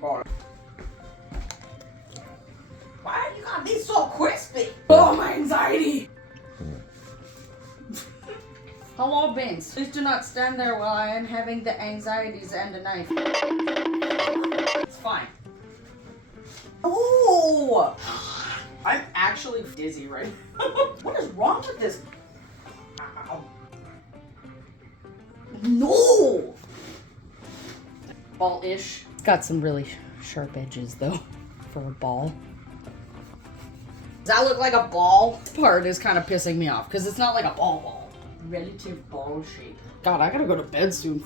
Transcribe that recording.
God. Why you got these so crispy? Oh, my anxiety! Hello, Beans. Please do not stand there while I am having the anxieties and a knife. It's fine. Ooh! I'm actually dizzy right now. What is wrong with this? Ow. No! Ball-ish. It's got some really sharp edges though for a ball. Does that look like a ball? This part is kind of pissing me off because it's not like a ball. Relative ball shape. God, I gotta go to bed soon.